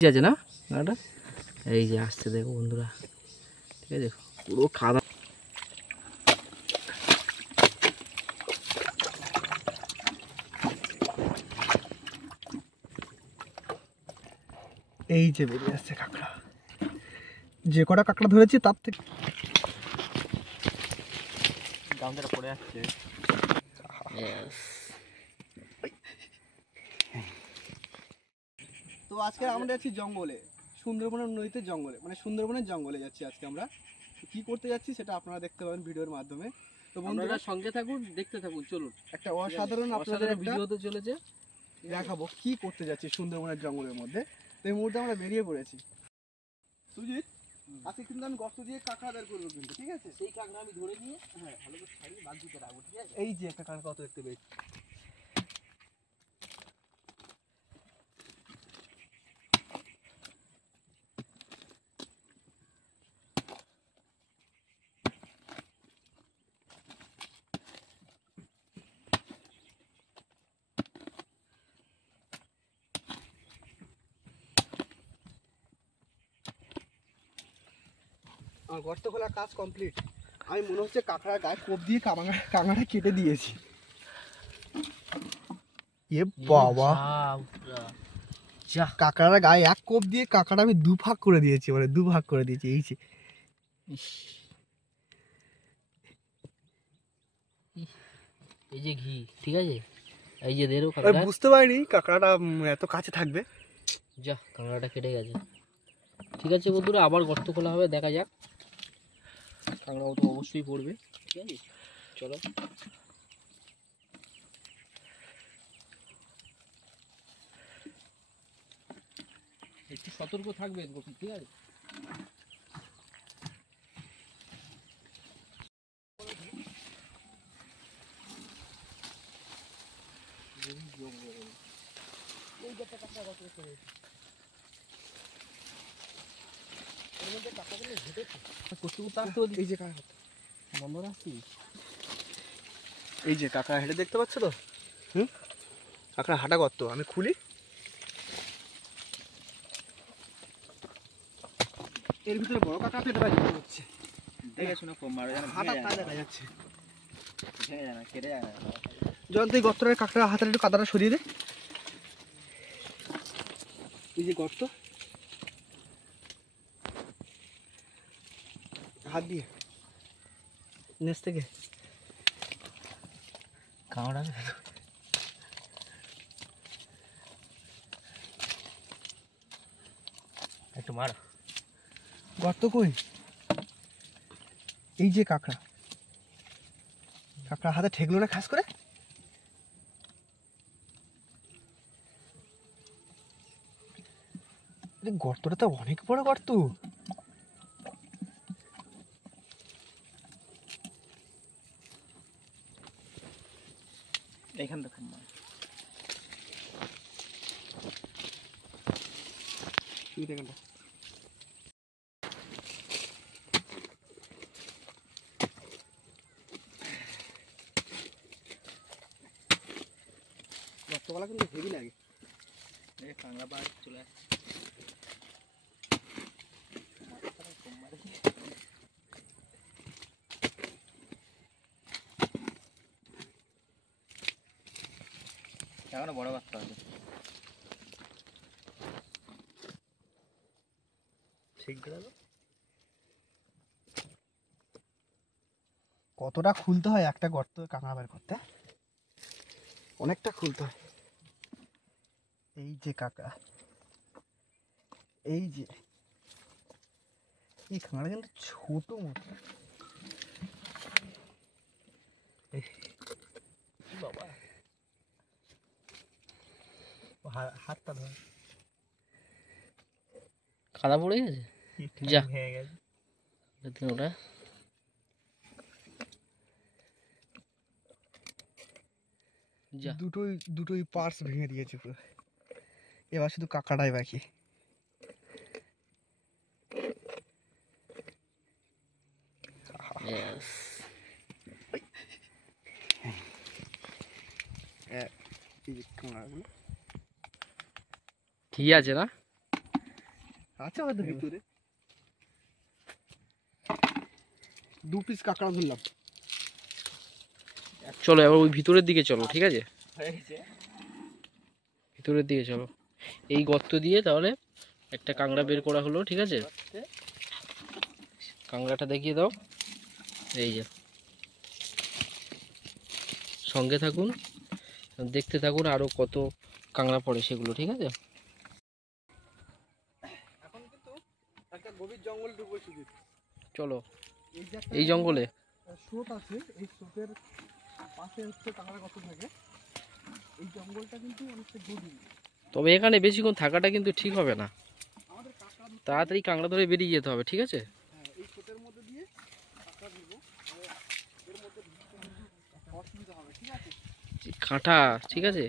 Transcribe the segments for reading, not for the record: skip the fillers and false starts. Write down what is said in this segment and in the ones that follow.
ঠিক আছে না গাড়াটা? এই যে আসছে দেখো বন্ধুরা, ঠিক আছে, পুরো খাওয়া। এই যে বেরিয়ে আসছে কাঁকড়া, যে কটা কাঁকড়া ধরেছি তার থেকে গামছাটা পড়ে যাচ্ছে। তো আজকে আমরা যাচ্ছি জঙ্গলে, সুন্দরবনের নদীতে জঙ্গলে, মানে সুন্দরবনের জঙ্গলে যাচ্ছি আজকে আমরা। কি করতে যাচ্ছি সেটা আপনারা দেখতে পাবেন ভিডিওর মাধ্যমে। তো বন্ধুরা সঙ্গে থাকুন, দেখতে থাকুন, চলুন। একটা অসাধারণ আপনাদের ভিডিও তো চলেছে, দেখাবো কি করতে যাচ্ছি সুন্দরবনের জঙ্গলের মধ্যে। তো এই মুহূর্তে আমরা বেরিয়ে পড়েছি। সুজিত, আজকে কিন্তু আমি গর্ত দিয়ে কাঁকড়া বের করবো কিন্তু, ঠিক আছে? সেই কাঁকড়া আমি ধরে নিয়ে ভালো করে ছাড়িয়ে বাদ দিতে রাখবো, ঠিক আছে? এই যে একটা কাঁকড়া কত দেখতে পেয়েছি। আমার গর্ত খোলা কাজ কমপ্লিট। আমি মনে হচ্ছে কাঁকড়ার গায়ে কোপ দিয়ে কাঁকড়াটা কেটে দিয়েছি। এ বাবা, কাঁকড়ার গায়ে এক কোপ দিয়ে কাঁকড়া আমি দুভাগ করে দিয়েছি, মানে দুভাগ করে দিয়েছি। এই যে এই যে ঘি, ঠিক আছে, এই যে দেরো বুঝতে পারিনি কাঁকড়াটা এত কাছে থাকবে। যা, কাঁকড়াটা কেটে গেছে। ঠিক আছে বন্ধুরা, আবার গর্ত খোলা হবে, দেখা যাক। কাঁকড়াও তো অবশ্যই পড়বে, ঠিক আছে, চলো। একটু সতর্ক থাকবেন, ঠিক আছে? এই যে কাঁকড়া হেঁটে দেখতে পাচ্ছ তো? কাঁকড়া হাঁটা গর্ত আমি খুলি, এর ভিতরে বড় কাঁকড়া পেতে পারি হচ্ছে। হাঁটা পায়ে দেখা যাচ্ছে। যখন তুই গর্তটার কাঁকড়া হাতের একটু কাদাটা সরিয়ে দে। এই যে গর্ত, হাত দিয়ে নেচ থেকে কাঁকড়া একটু মার। গর্ত কই? এই যে কাঁকড়া, কাঁকড়া হাতে ঠেকলো না খাস করে। গর্তটা তো অনেক বড় গর্ত। এখান থেকে গর্তগুলা কিন্তু হেভি লাগে। কাঁকড়া পাড় চলে আসছে। এখনো বড় বাচ্চা আছে, ঠিক আছে। কতটা খুলতে হয় একটা গর্ত কাঁকড়া বের করতে? অনেকটা খুলতে হয়। এই যে কাঁকড়া, এই যে এই কাঁকড়া কিন্তু ছোট মতো। বাবা, হাতটা ধর, কাদা পড়ে গেছে, যা ভেঙে গেছে। ওটা দুটোই পার্টস ভেঙে দিয়েছে পুরো। এবার শুধু কাঁকড়াটাই বাকি। ঠিক আছে না? আচ্ছা হয়তো ভিতরে 2 পিস কাঁকড়া ধরলাম। চলো এবার ওই ভিতরের দিকে চলো, ঠিক আছে? হয়ে গেছে। ভিতরের দিকে চলো। এই গর্ত দিয়ে তাহলে একটা কাঁকড়া বের করা হলো, ঠিক আছে? কাঁকড়াটা দেখিয়ে দাও। এই যে, সঙ্গে থাকুন, দেখতে থাকুন আরো কত কাঁকড়া পড়ে সেগুলো, ঠিক আছে? এখন কিন্তু একটা গভীর জঙ্গল ঢুকবো সুজিত। চলো এই যে একটা এই জঙ্গলে। স্রোত আছে, এই স্রোতের পাশে হচ্ছে কাঁকড়া গর্ত থাকে। এই জঙ্গলটা কিন্তু অনেকটা গভীর। তবে এখানে বেশিক্ষণ থাকাটা কিন্তু ঠিক হবে না, আমাদের কাঁকড়া ধরতে তাড়াতাড়ি কাঁকড়া ধরে বেরিয়ে যেতে হবে, ঠিক আছে? হ্যাঁ, এই স্রোতের মধ্যে দিয়ে কাঁকড়া ধরবো। এর মধ্যে ঢুকতে কিন্তু অসুবিধা হবে, ঠিক আছে? কাঁটা, ঠিক আছে?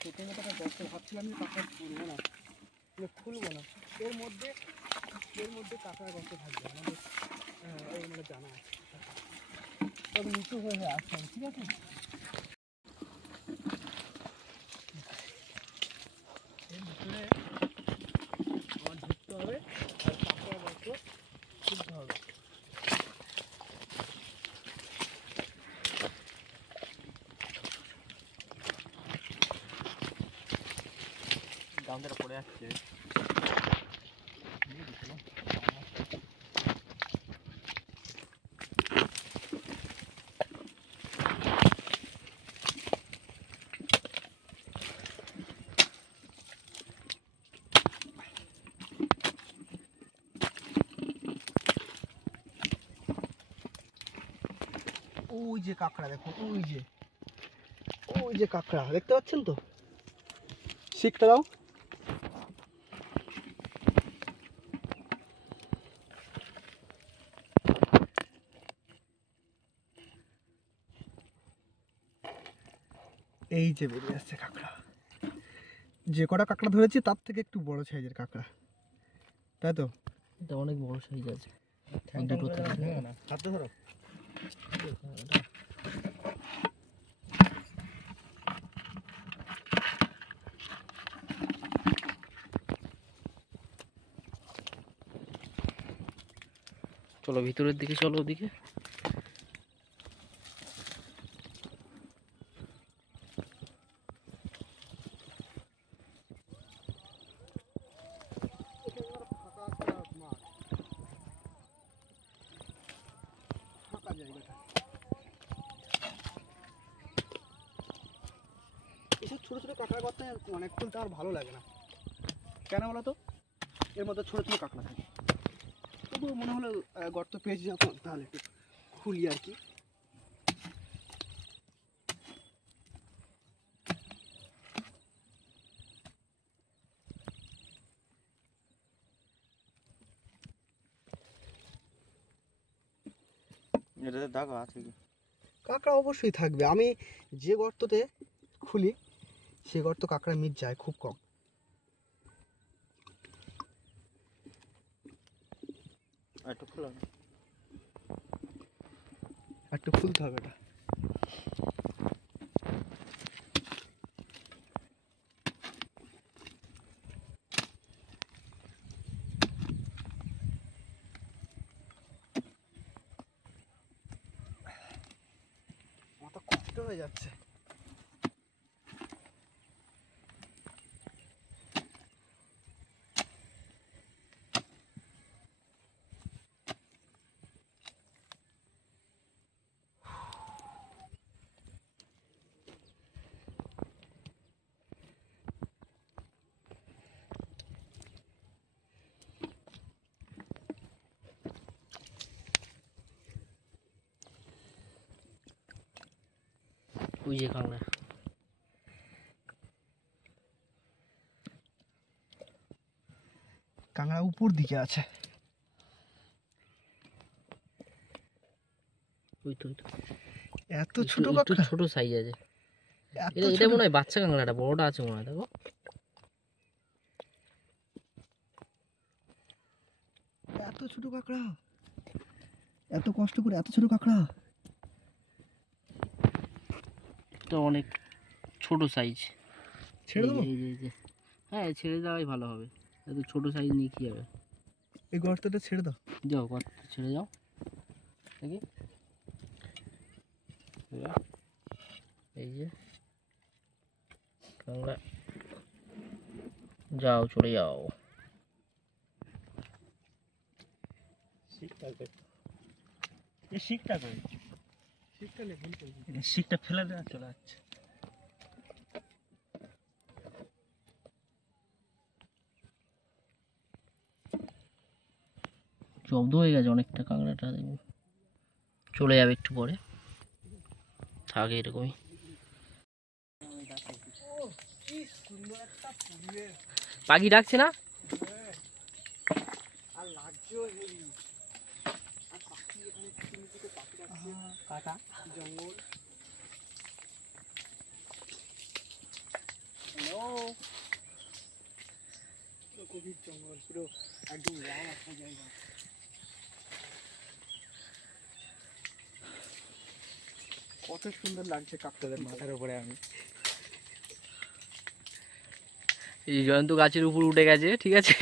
স্রোতের মধ্যে একটা গর্ত ভাবছিলাম যে কাঁকড়া তুলবো না, খুলবো না। এর মধ্যে কাঁকড়া গর্ত থাকবে আমাদের, এই মানে জানা আছে। তবে নিচু হয়ে আসতে হবে, ঠিক আছে? এর ভিতরে আমার ঢুকতে হবে আর কাঁকড়া গর্ত খুলতে হবে। গামছাটা পড়ে যাচ্ছে। ওই যে কাঁকড়া দেখো, ওই যে কাঁকড়া দেখতে পাচ্ছেন তো? শিকটা দাও। এই যে বেরিয়ে আসছে কাঁকড়া। যে কটা কাঁকড়া ধরেছি তার থেকে একটু বড় সাইজের কাঁকড়া, তাই তো? এটা অনেক বড় সাইজ আছে, দুটো থেকে। হাতে ধরো। চলো ভিতরের দিকে চলো, ওদিকে। ফাঁকা জায়গাটা। এসব ছোট ছোট কাঁকড়া করতে অনেক তুলতে আমার ভালো লাগে না, কেন বলো তো? এর মধ্যে ছোট ছোট কাঁকড়া থাকে। তবুও মনে হলো গর্ত পেয়েছি যখন, তাহলে একটু খুলি আর কি। এটাতে দাগ আছে কি? কাঁকড়া অবশ্যই থাকবে। আমি যে গর্ততে খুলি সে গর্ত কাঁকড়া মিট যায় খুব কম। একটু খোলা একটু খুলতে হবে এটা। মাথা কষ্ট হয়ে যাচ্ছে। ওই যে কাঁকড়া। কাঁকড়া উপর দিকে আছে। ওই তো, ওই তো। এত ছোট একটু কাঁকড়া, ছোট সাইজ আছে। এত এটা ছোট। মনে হয় বাচ্চা কাঁকড়াটা, বড়টা আছে মনে হয়, দেখো। এত এত ছোট কাঁকড়া, এত কষ্ট করে এত ছোট কাঁকড়া। এটা অনেক ছোট সাইজ। ছেড়ে দেবো? হ্যাঁ ছেড়ে দেওয়াই ভালো হবে, এত ছোট সাইজ নিয়ে কী হবে। এই গর্তটা ছেড়ে দাও। যাও গর্ত ছেড়ে যাও দেখি। এই যে কাঁকড়া, যাও চলে যাও। শিকটা কই? এই শিকটা কই? শিকটা নেই, ভুল করেছি। এই শিকটা ফেলে দেওয়া চলে যাচ্ছে। জব্দ হয়ে গেছে অনেকটা কাঁকড়াটা, দেখবো চলে যাবে একটু পরে, থাকে এরকমই। কি সুন্দর একটা পরিবেশ। পাখি ডাকছে না? আর লাগছেও হেভি। আর পাখি এখানে কিচিমিচিতে পাখি ডাকছে, কাটা জঙ্গল। হ্যালো, গভীর জঙ্গল, পুরো একদম ওয়াও একটা জায়গা। কত সুন্দর লাগছে কাকটাদের মাথার উপরে। আমি এই জয়ন্ত গাছের উপর উঠে গেছে, ঠিক আছে,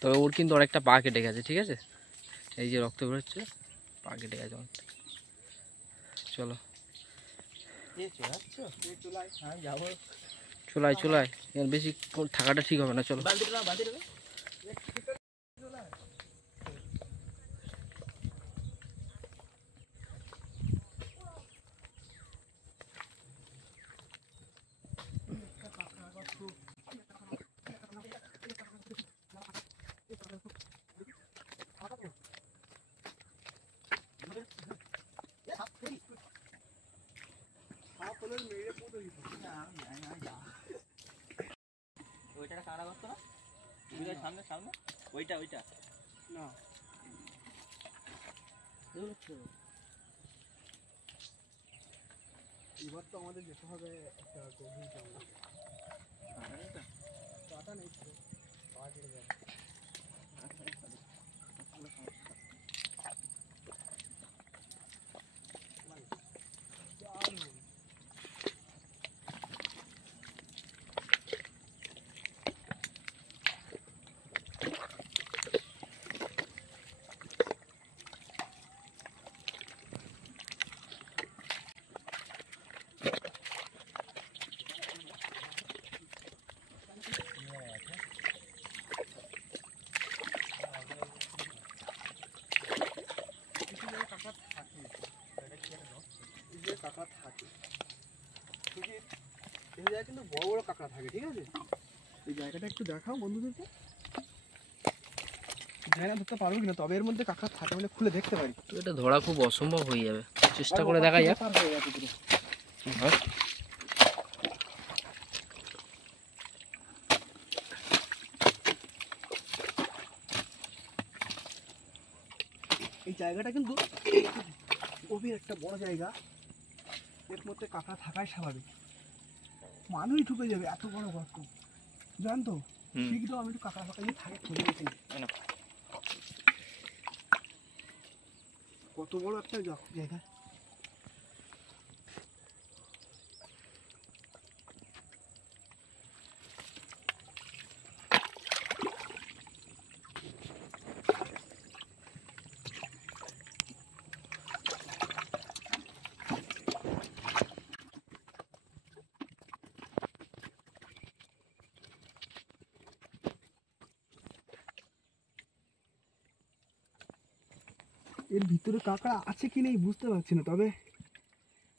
তবে ওর কিন্তু অনেকটা পা কেটে গেছে, ঠিক আছে, এই যে রক্ত বেরোচ্ছে, পা কেটে গেছে অনেকটা। চলো যাবো। চলাই চলাই, এর বেশি থাকাটা ঠিক হবে না, চলো। ওইটা কাঁকড়া করতো না, সামনে সামনে ওইটা ওইটা না, এবার তো আমাদের যেতে হবে একটা গভীর জঙ্গল। কাটা নেই তো, পা কেটে যাবে। কাঁকড়া থাকে ঠিকই, এই জায়গায় কিন্তু বড় বড় কাঁকড়া থাকে, ঠিক আছে। এই জায়গাটা একটু দেখাও বন্ধুদেরকে। জানি না ধরতে পারবো কিনা, তবে এর মধ্যে কাঁকড়া থাকে মানে খুলে দেখতে পারি। তো এটা ধরা খুব অসম্ভব হয়ে যাবে, চেষ্টা করে দেখা যাক পার হয়ে গেছে পুরো। কি হয়। এই জায়গাটা কিন্তু গভীর একটা বড় জায়গা, এর মধ্যে কাঁকড়া থাকাই স্বাভাবিক। মানুষ ঢুকে যাবে এত বড় গর্ত, জানতো। শীঘ্র আমি একটু কাঁকড়া ফাঁকা নিয়ে থাকে খুঁজে গেছি। কত বড় একটা জায়গা। এর ভিতরে কাঁকড়া আছে কি নেই বুঝতে পারছি না, তবে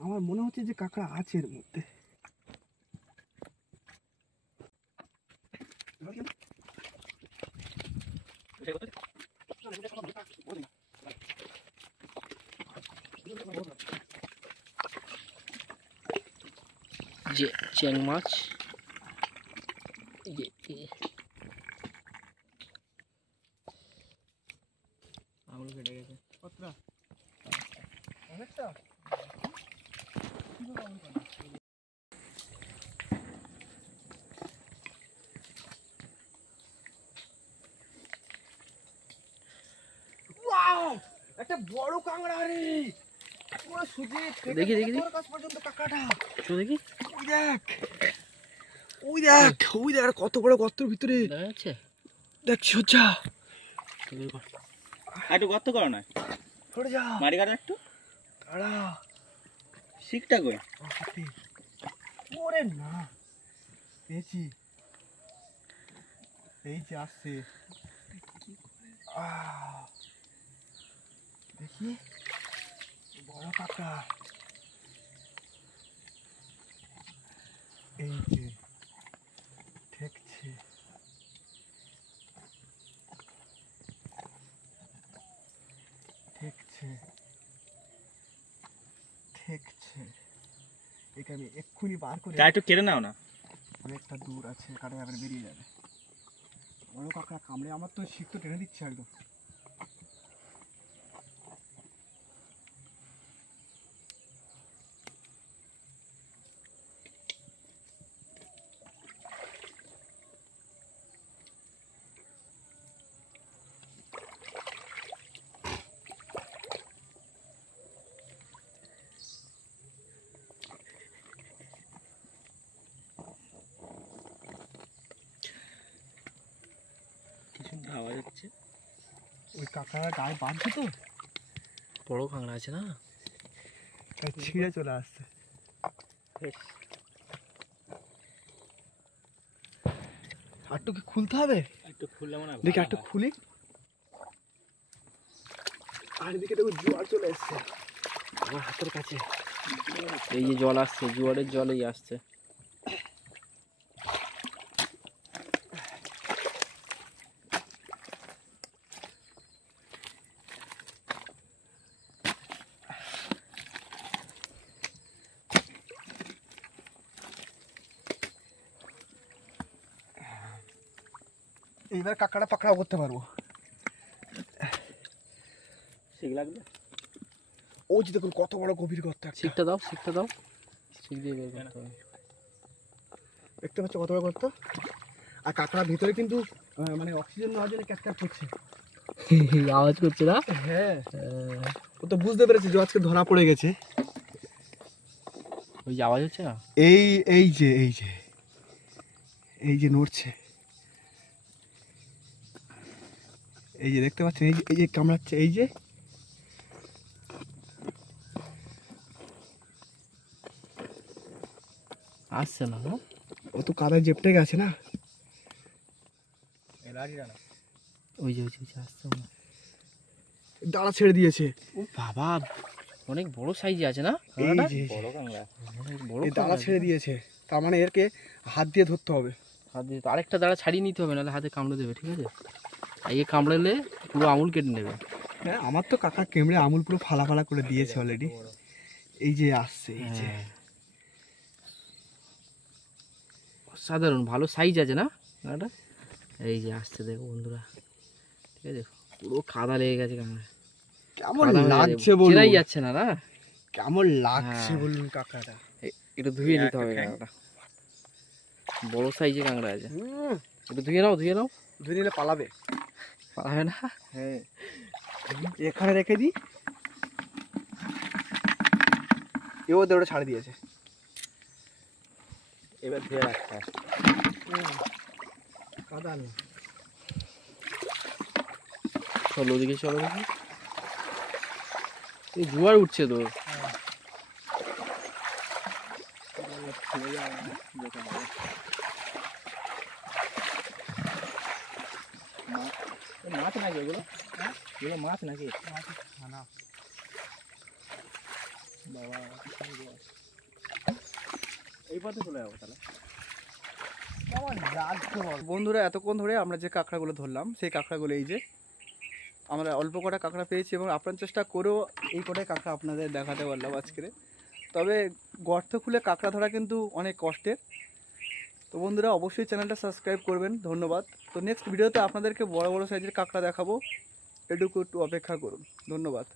আমার মনে হচ্ছে যে কাঁকড়া আছে এর মধ্যে। যে চ্যাং মাছ, আঙুল কেটে গেছে কতটা? অনেকটা। একটা বড় কাঁকড়া রে, পুরো সুজিত দেখি, দেখি, তোর কাছ পর্যন্ত কাঁকড়াটা। চল দেখি, ওই দেখ, ওই দেখ, ওই দেখ কত বড় গর্তের ভিতরে। দেখা যাচ্ছে? দেখ সোজা একটু গর্ত করো না, সরে যা, মারি কাটা একটু। দাঁড়া। শিকটা কই? ওরে না, পেয়েছি, এই যে আসছে। দেখি বড় কাঁকড়া, এই যে ঠেকছে, ঠেকছে, ঠেকছে। একে আমি এক্ষুনি বার করে, তা একটু কেটে নাও না। অনেকটা দূর আছে, কাটে আবার বেরিয়ে যাবে। বড় কাঁকড়া কামড়ে আমার তো শীত তো টেনে দিচ্ছে একদম। কিছু আওয়াজ হচ্ছে। ওই কাঁকড়া গায়ে বাঁধছে তো, বড় কাঁকড়া আছে না? তাই ছিঁড়ে চলে আসছে। আরটু কি খুলতে হবে? একটু খুললে মনে হয় দেখি, একটু খুলি। আর এদিকে দেখো জোয়ার চলে এসছে আমার হাতের কাছে। এই যে জল আসছে, জোয়ারের জলেই আসছে। এইবার কাঁকড়া পাকড়াও করতে পারবো। শিক লাগবে। ও যে দেখুন কত বড় গভীর গর্ত একটা। শিকটা দাও, শিকটা দাও, শিক দিয়ে বের করতে হবে। দেখতে পাচ্ছ কত বড় গর্ত? আর কাঁকড়ার ভিতরে কিন্তু মানে অক্সিজেন নেওয়ার জন্য ক্যাটক্যাট করছে। আওয়াজ করছে না? হ্যাঁ, ও তো বুঝতে পেরেছে যে আজকে ধরা পড়ে গেছে। ওই যে আওয়াজ হচ্ছে না? এই এই যে এই যে এই যে নড়ছে, এই যে দেখতে পাচ্ছেন, এই যে কামড়াচ্ছে, এই যে আসছে না, না? ও তো কাদায় জেপটে গেছে না। ওই যে আসছে না। দাঁড়া ছেড়ে দিয়েছে। ও বাবা, অনেক বড় সাইজে আছে না এই কাঁকড়াটা? যে বড় কাঁকড়া। অনেক বড় এই দাঁড়া কাঁকড়া ছেড়ে আছে। দিয়েছে, তার মানে এরকে হাত দিয়ে ধরতে হবে। হাত দিয়ে তো আরেকটা দাঁড়া ছাড়িয়ে নিতে হবে, নাহলে হাতে কামড়ে দেবে, ঠিক আছে? আর এই কামড়ালে পুরো আঙুল কেটে নেবে। হ্যাঁ, আমার তো কাকা কেমড়ে আমুল পুরো ফালা ফালা করে দিয়েছে অলরেডি। এই যে আসছে, এই যে হ্যাঁ। অসাধারণ ভালো সাইজ আছে না কাঁকড়াটা? এই যে আসছে, দেখো বন্ধুরা, ঠিক আছে? পুরো কাদা লেগে গেছে কাঁকড়া, কেমন কাদা হয়ে লাগছে গেছে, বলুন, চেনাই যাচ্ছে না, না? কেমন লাগছে হ্যাঁ। বলুন কাকাটা। একটু ধুয়ে নিতে হবে একটা কাঁকড়াটা, বড় সাইজে কাঁকড়া আছে। একটু ধুয়ে নাও, ধুয়ে নাও। ধুয়ে নিলে পালাবে। পাবে না? হ্যাঁ, এখানে রেখে দিই। এও দৌড়ে ছাড়ে দিয়েছে। এবার ধুয়ে রাখতে হবে। কাদা নেই। চলো ওদিকে, চলো দেখি। এই জোয়ার উঠছে তো। মাছ নাকি এগুলো? এগুলো মাছ নাকি? না, বাবা, এই পথে চলে যাবো তাহলে। বন্ধুরা এতক্ষণ ধরে আমরা যে কাঁকড়াগুলো ধরলাম, সেই কাঁকড়াগুলো এই যে আমরা অল্প কটা কাঁকড়া পেয়েছি, এবং আপনার চেষ্টা করেও এই কটাই কাঁকড়া আপনাদের দেখাতে পারলাম আজকে। তবে গর্ত খুলে কাঁকড়া ধরা কিন্তু অনেক কষ্টের। তো বন্ধুরা অবশ্যই চ্যানেলটা সাবস্ক্রাইব করবেন। ধন্যবাদ। তো নেক্সট ভিডিওতে আপনাদেরকে বড় বড় সাইজের কাঁকড়া দেখাবো, এটুকু একটু অপেক্ষা করুন। ধন্যবাদ।